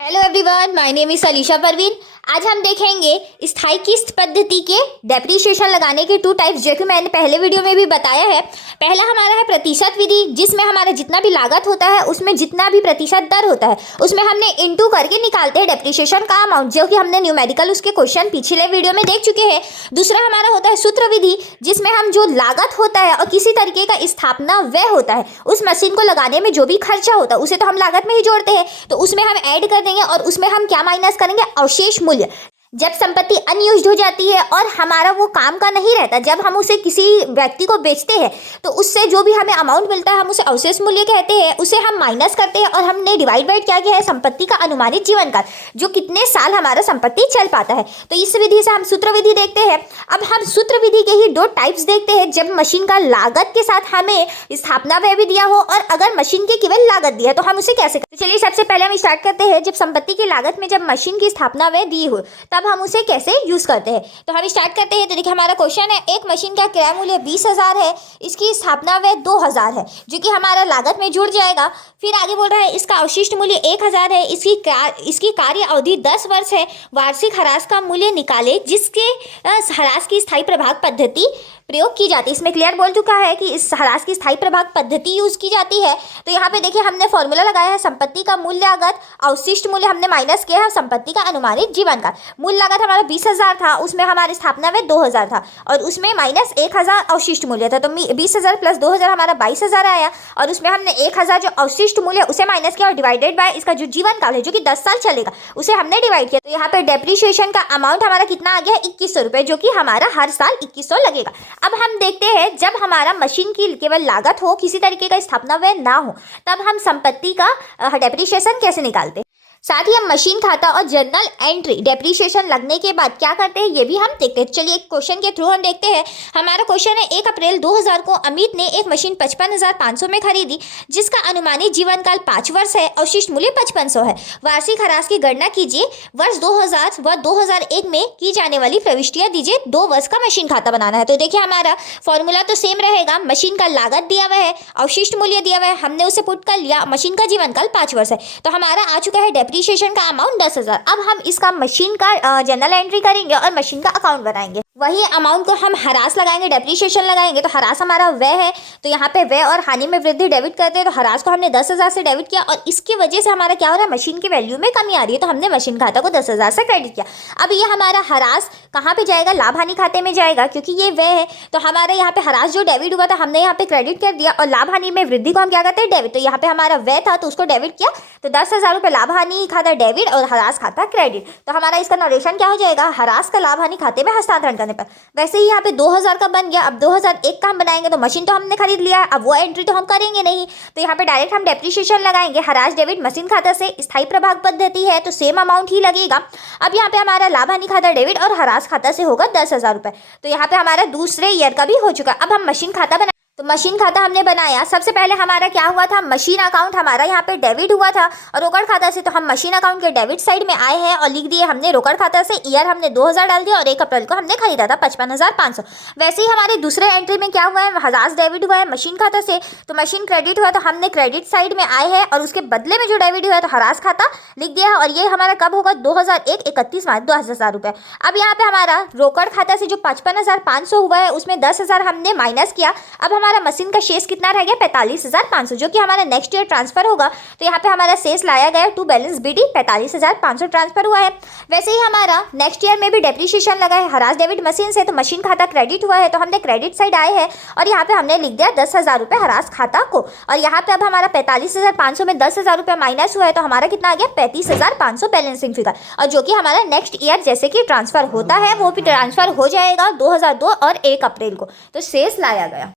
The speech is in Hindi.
Hello everyone, my name is Alisha Parveen. आज हम देखेंगे स्थायी किस्त पद्धति के डेप्रिसिएशन लगाने के टू टाइप्स, जो कि मैंने पहले वीडियो में भी बताया है। पहला हमारा है प्रतिशत विधि, जिसमें हमारा जितना भी लागत होता है उसमें जितना भी प्रतिशत दर होता है उसमें हमने इनटू करके निकालते हैं डेप्रिसिएशन का अमाउंट, जो कि हमने न्यूमेरिकल उसके क्वेश्चन पिछले वीडियो में देख चुके हैं। दूसरा हमारा होता है सूत्र विधि, जिसमें हम जो लागत होता है और किसी तरीके का स्थापना व्यय होता है, उस मशीन को लगाने में जो भी खर्चा होता है उसे तो हम लागत में ही जोड़ते हैं, तो उसमें हम ऐड कर देंगे और उसमें हम क्या माइनस करेंगे, अवशेष मूल्य। जब संपत्ति अनयूज्ड हो जाती है और हमारा वो काम का नहीं रहता, जब हम उसे किसी व्यक्ति को बेचते हैं तो उससे जो भी हमें अमाउंट मिलता है हम उसे अवशेष मूल्य कहते हैं। उसे हम माइनस करते हैं और हमने डिवाइड बाई क्या किया है, संपत्ति का अनुमानित जीवन काल, जो कितने साल हमारा संपत्ति चल पाता है। तो इस विधि से हम सूत्र विधि देखते हैं। अब हम सूत्र विधि के ही दो टाइप्स देखते हैं, जब मशीन का लागत के साथ हमें स्थापना व्यय भी दिया हो और अगर मशीन की केवल लागत दी है तो हम उसे कैसे करते हैं। चलिए सबसे पहले हम स्टार्ट करते हैं, जब संपत्ति की लागत में जब मशीन की स्थापना व्यय दी हो तब हम उसे कैसे यूज करते हैं। तो हम स्टार्ट करते हैं। तो देखिए हमारा क्वेश्चन है, एक मशीन का क्रय मूल्य 20,000 है, इसकी स्थापना व्यय 2,000 है, जो कि हमारा लागत में जुड़ जाएगा। फिर आगे बोल रहा है इसका अवशिष्ट मूल्य 1,000 है, इसकी कार्य अवधि 10 वर्ष है, वार्षिक ह्रास का मूल्य निकाले जिसके ह्रास की स्थायी प्रभाग पद्धति प्रयोग की जाती है। इसमें क्लियर बोल चुका है कि इस ह्रास की स्थायी प्रभाग पद्धति यूज की जाती है। तो यहाँ पे देखिए हमने फॉर्मूला लगाया है, संपत्ति का मूल लागत अवशिष्ट मूल्य हमने माइनस किया है संपत्ति का अनुमानित जीवन काल। मूल लागत हमारा 20,000 था, उसमें हमारी स्थापना में 2,000 था और उसमें माइनस 1,000 अवशिष्ट मूल्य था, तो 20,000 प्लस 2,000 हमारा 22,000 आया और उसमें हमने 1,000 जो अवशिष्ट मूल्य उसे माइनस किया और डिवाइडेड बाय इसका जो जीवन काल है जो कि 10 साल चलेगा उसे हमने डिवाइड किया। तो यहाँ पे डेप्रिसिएशन का अमाउंट हमारा कितना आ गया, 2100 रुपये, जो कि हमारा हर साल 2100 लगेगा। अब हम देखते हैं जब हमारा मशीन की केवल लागत हो, किसी तरीके का स्थापना व्यय ना हो, तब हम संपत्ति का डेप्रिसिएशन कैसे निकालते हैं। साथ ही हम मशीन खाता और जर्नल एंट्री डेप्रिसिएशन लगने के बाद क्या करते हैं ये भी हम देखते हैं। चलिए एक क्वेश्चन के थ्रू हम देखते हैं। हमारा क्वेश्चन है, 1 अप्रैल 2000 को अमित ने एक मशीन 55,500 में खरीदी, जिसका अनुमानित जीवन काल 5 वर्ष है, अवशिष्ट मूल्य 5500 है। वार्षिक ह्रास की गणना कीजिए, वर्ष 2000 व 2001 में की जाने वाली प्रविष्टियां दीजिए। 2 वर्ष का मशीन खाता बनाना है। तो देखिए हमारा फॉर्मूला तो सेम रहेगा, मशीन का लागत दिया हुआ है, अवशिष्ट मूल्य दिया हुआ है, हमने उसे पुट कर लिया, मशीन का जीवन काल 5 वर्ष है, तो हमारा आ चुका है डेप्रिसिएशन का अमाउंट 10,000। अब हम इसका मशीन का जर्नल एंट्री करेंगे और मशीन का अकाउंट बनाएंगे। वही अमाउंट को हम ह्रास लगाएंगे, डेप्रिसिएशन लगाएंगे। तो ह्रास हमारा व्यय है, तो यहाँ पे व्यय और हानि में वृद्धि डेबिट करते हैं, तो ह्रास को हमने 10,000 से डेबिट किया और इसकी वजह से हमारा क्या हो रहा है, मशीन की वैल्यू में कमी आ रही है, तो हमने मशीन खाता को 10,000 से क्रेडिट किया। अब ये हमारा ह्रास कहाँ पे जाएगा, लाभ हानि खाते में जाएगा, क्योंकि ये व्यय है। तो हमारे यहाँ पे ह्रास जो डेबिट हुआ था हमने यहाँ पे क्रेडिट कर दिया और लाभ हानि में वृद्धि को हम क्या करते हैं, डेबिट। तो यहाँ पे हमारा व्यय था तो उसको डेबिट किया, तो 10,000 रुपये लाभ हानि खाता डेबिट और ह्रास खाता क्रेडिट। तो हमारा इसका नोटेशन क्या हो जाएगा, ह्रास का लाभ हानि खाते में हस्तांतरण करने पर। वैसे ही यहाँ पे 2000 का बन गया। अब 2001 का हम बनाएंगे, तो मशीन तो हमने खरीद लिया है, अब वो एंट्री तो हम करेंगे नहीं, तो यहाँ पे डायरेक्ट हम डेप्रिसिएशन लगाएंगे। ह्रास डेबिट मशीन खाता से, स्थायी प्रभाग पद्धति है तो सेम अमाउंट ही लगेगा। अब यहाँ पे हमारा लाभ हानि खाता डेबिट और ह्रास खाता से होगा 10,000 रुपये। तो यहाँ पे हमारा दूसरे ईयर का भी हो चुका। अब हम मशीन खाता बना, तो मशीन खाता हमने बनाया। सबसे पहले हमारा क्या हुआ था, मशीन अकाउंट हमारा यहाँ पे डेबिट हुआ था और रोकड़ खाता से, तो हम मशीन अकाउंट के डेबिट साइड में आए हैं और लिख दिए हमने रोकड़ खाता से, ईयर हमने 2000 डाल दिया और 1 अप्रैल को हमने खरीदा था 55,500। वैसे ही हमारे दूसरे एंट्री में क्या हुआ है, ह्रास डेबिट हुआ है मशीन खाता से, तो मशीन क्रेडिट हुआ तो हमने क्रेडिट साइड में आए हैं और उसके बदले में जो डेबिट हुआ है तो ह्रास खाता लिख दिया है और ये हमारा कब होगा, 2001 31 मार्च 10,000 रुपये। अब यहाँ पे हमारा रोकड़ खाता से जो 55,500 हुआ है उसमें 10,000 हमने माइनस किया। अब हमारा मशीन का शेष कितना रह गया, 45,500, जो कि हमारा नेक्स्ट ईयर ट्रांसफर होगा। तो यहाँ पे हमारा शेष लाया गया टू बैलेंस बीडी, 45,500 ट्रांसफर हुआ है। वैसे ही हमारा नेक्स्ट ईयर में भी डेप्रिसिएशन लगा है ह्रास डेबिट मशीन से, तो मशीन खाता क्रेडिट हुआ है तो हमने क्रेडिट साइड आए हैं और यहाँ पे हमने लिख दिया 10,000 रुपये ह्रास खाता को। और यहाँ पे अब हमारा 45,500 में 10,000 रुपये माइनस हुआ है तो हमारा कितना आ गया, 35,500 बैलेंसिंग फिगर, और जो कि हमारा नेक्स्ट ईयर जैसे कि ट्रांसफर होता है वो भी ट्रांसफर हो जाएगा 2002 और 1 अप्रैल को, तो शेष लाया गया।